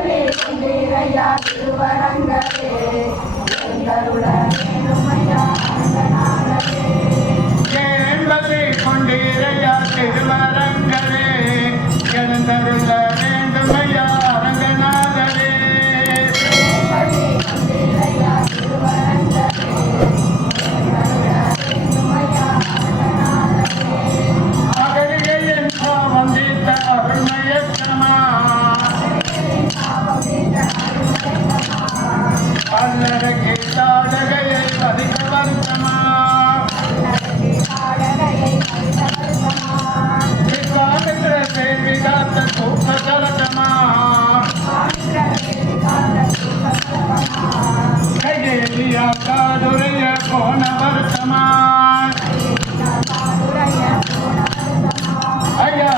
பள்ளி கொண்டீரையா திருவரங்கரே எங்களுட வேணுமையா அரங்கநாதரே பள்ளி கொண்டீரையா திருவரங்கரே எழுந்தருள வேண்டுமையா அரங்கநாதரே பள்ளி கொண்டீரையா திருவரங்கரே எங்களுட வேணுமையா அரங்கநாதரே அகலிகையின் வந்தித்த அருள்மயக்கமா பல்லடகை தாடகையை பதிக வருத்தமா காலத்திர கேள்வி காத்த தூக்க கலட்டமா கையேலியா காதுரைய போன வருத்தமா ஐயா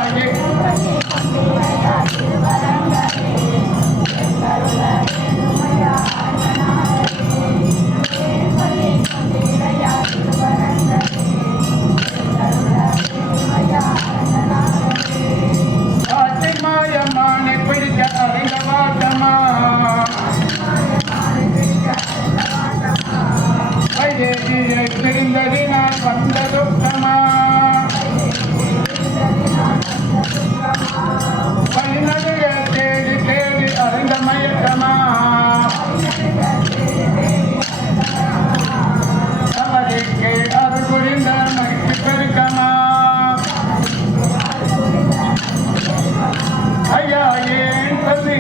மாயமானை பிடிக்க அறிந்தவாட்டமா வைதேகியை பிரிந்ததினால் வந்த துக்கமா வழிநடுக தேடி தேடி அறிந்த மயக்கமா அவருக்கு அருள் புரிந்த மகிழ்ச்சி பெருக்கமா ஐயா ஏன் சொல்லி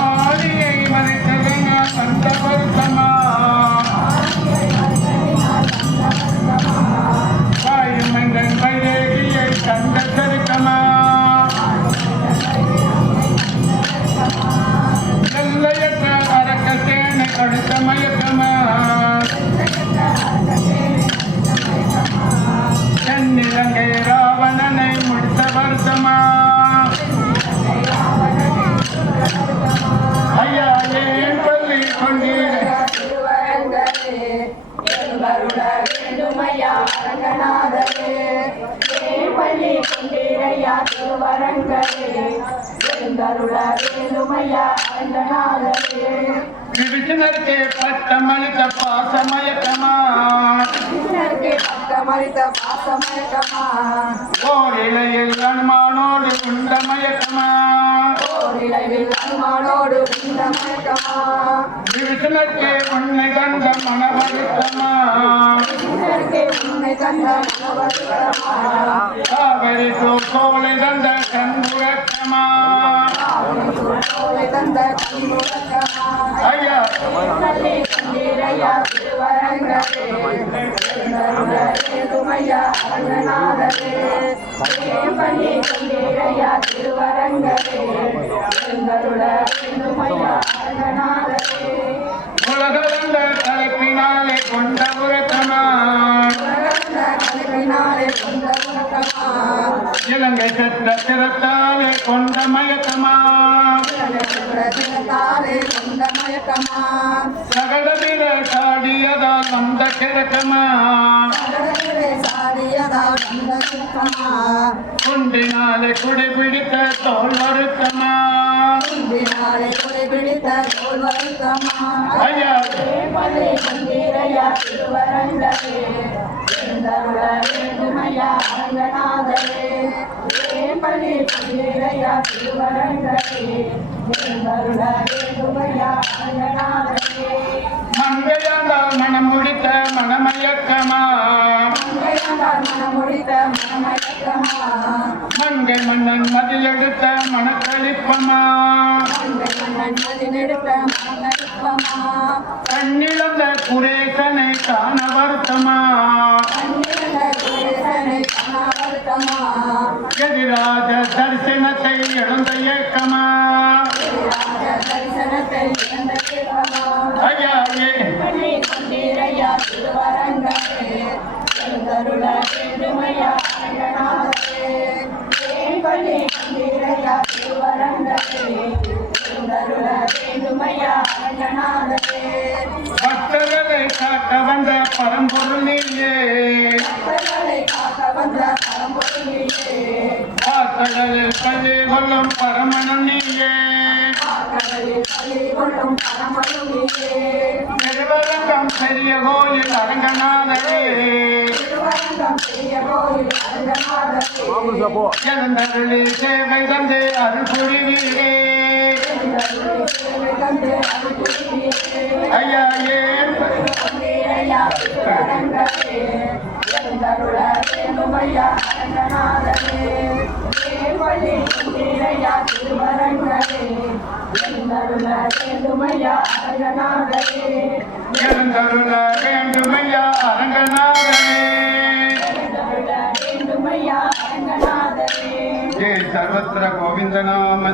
ஆதியை மறைத்ததனால் வந்த வருத்தமா வாயுமந்தன் வைதேகியை கண்ட செருக்கமா எல்லையற்ற அரக்கத்தேனை அடுத்த மயக்கமா தென்னிலங்கை ராவணனை முடித்த வருத்தமா ஐயா ஏன் பள்ளி கொண்டீரே திருவரங்கரே எங்களுட வேணுமையா அரங்கநாதரே பள்ளி கொண்டீரையா திருவரங்கரே எங்களுட வேணுமையா அரங்கநாதரே விபிஷணர்க்கே பட்டமளித்த பாசமயக்கமா பட்டமளித்த பாசமயக்கமா ஓரிலையில் அனுமானோடு உண்ட மயக்கமா ஓரிளைவில் அனுமானோடு உண்ட மயக்கமா விபிஷணர்க்கே உன்னை கண்ட மனவருத்தமா உன்னை கண்ட மனவருத்தமா காவிரி சோலை தந்த கண்புரக்கமா தந்த கண்முழக்கமா ஐயா பள்ளி கொண்டீரையா திருவரங்கரே எங்களுட வேணுமையா அரங்கநாதரே பள்ளி கொண்டீரையா திருவரங்கரே எங்களுட வேணுமையா அரங்கநாதரே உலகளந்த தலைப்பினாலே கொண்ட உரக்கமா கலைப்பினாலே கொண்ட உறக்கமா இலங்கை சட்ட திறத்தாலே கொண்ட மயக்கமா பிரதினத்தாலே கொண்ட மயக்கமா சகலவிர சாடியதால் வந்த கிழக்கமா சாரியதா வந்த சுக்கமா குண்டினாலே குடிபிடித்த தோல் வருத்தமா குண்டினாலே குறை பிடித்த தோல் வருத்தமா ஐயா பள்ளி கொண்டீரையா திருவரங்கரே எங்களுட வேணுமையா அரங்கநாதரே பள்ளி கொண்டீரையா திருவரங்கரே எங்களுட வேணுமையா அரங்கநாதரே மங்கையாண்டா மனம் முடித்த மனமயக்கமா மனமுடித்த மனமயக்கமா மங்கை மன்னன் மதிலெடுத்த மனக்களிப்பமா மனதினெடுத்த மனநடுக்கமா கண்ணிழந்த குரேசனை காண வருத்தமா எதிராஜ தரிசனத்தை இழந்த இயக்கமா ஐயா பள்ளி வேண்டுமையா அரங்கநாதரே பக்தர்களை காக்க வந்த பரம்பொருள் நீயே பக்தர்களை காக்க வந்த பரம்பொருளிலே பாக்கடலில் பள்ளி கொள்ளும் பரமணம் நீயே கடலில் பள்ளி கொள்ளும் பரமருளிலே திருவரங்கம் பெரிய கோயில் அரங்கநாதரே திருவரங்கம் பெரிய கோயில் அரங்கநாதரே எழுந்தருளி சேவை தந்து அருள் புரிவீரே சேவை தந்து அருள் புரிவீரே ஐயா ஏன் ஐயா திருவரங்கரே எழுந்தருள வேண்டுமையா அரங்கநாதரே ஏற்பள்ளி கொண்டீரையா திருவரங்கரே எழுந்தருள வேண்டுமையா அரங்கநாதரே எழுந்தருள வேண்டுமையா அரங்கநாதனே எழுந்தருள வேண்டுமையா அரங்கநாதரே ஜெய் சர்வத்திர கோவிந்த நாம